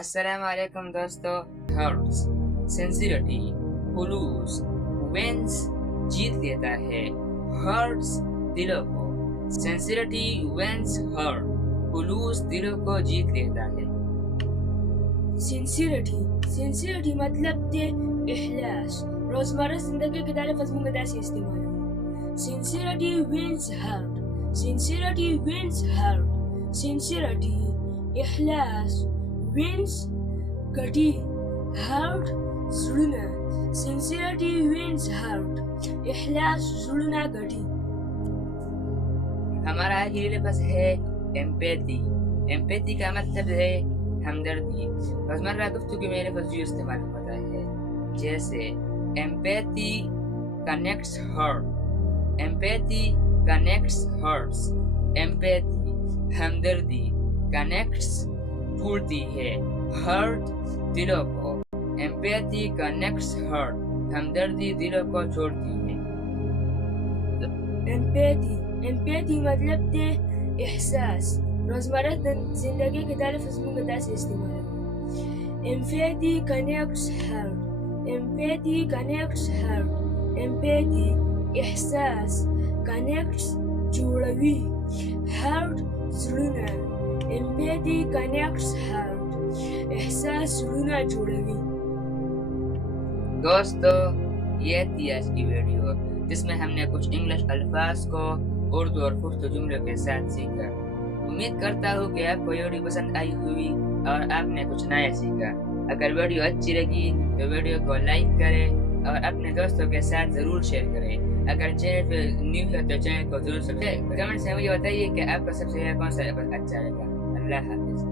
السلام علیکم دوستو. ہرٹس سنسیریٹی خلوص وینس جیت لیتا ہے ہرٹس دلوں کو. سنسیریٹی وینس ہرٹ خلوص دلوں کو جیت لیتا ہے. سنسیریٹی مطلب تے اخلاص. روزمرہ زندگی کے لفظ منگدا سے استعمال ہے. Sincerity wins heart. Sincerity wins heart. Sincerity اخلاص wins گٹی ہارٹ زڑنا. sincerity wins heart. اخلاص زڑنا گٹی. ہمارا آج یہ لفظ ہے ایمپیتھی. ایمپیتھی کا مطلب ہے ہمدردی. روزمرہ گفتگو میں لفظ جو استعمال ہوتا ہے جیسے empathy connects heart. Empathy connects hearts. Empathy ہمدردی کنیکٹس جوڑتی ہے ہارٹ دلوں کو. ایمپیتھی کنیکٹس ہارٹ ہمدردی دلوں کو جوڑتی ہے. ایمپیتھی مطلب تے احساس. روزمرہ زندگی کے لفظ منگدا سے استعمال ہے. Empathy connects heart. Empathy connects heart. Empathy احساس کنیکٹس جوڑوی ہارٹ زڑنا. ایمپیتھی کنیکٹس ہارٹ احساس زڑنا جوڑوی. دوستو یہ تھی آج کی ویڈیو جس میں ہم نے کچھ انگلش الفاظ کو اردو اور پختو جملوں کے ساتھ سیکھا. امید کرتا ہوں کہ آپ کو یہ ویڈیو پسند آئی ہوئی اور آپ نے کچھ نیا سیکھا. اگر ویڈیو اچھی لگی تو ویڈیو کو لائک کریں اور اپنے دوستوں کے ساتھ ضرور شیئر کریں. اگر چینل پہ نیو ہے تو چینل کو ضرور سبسکرائب کریں. کمنٹ سے مجھے بتائیے کہ آپ کو سب سے کون سا لفظ اچھا لگا. اللہ حافظ.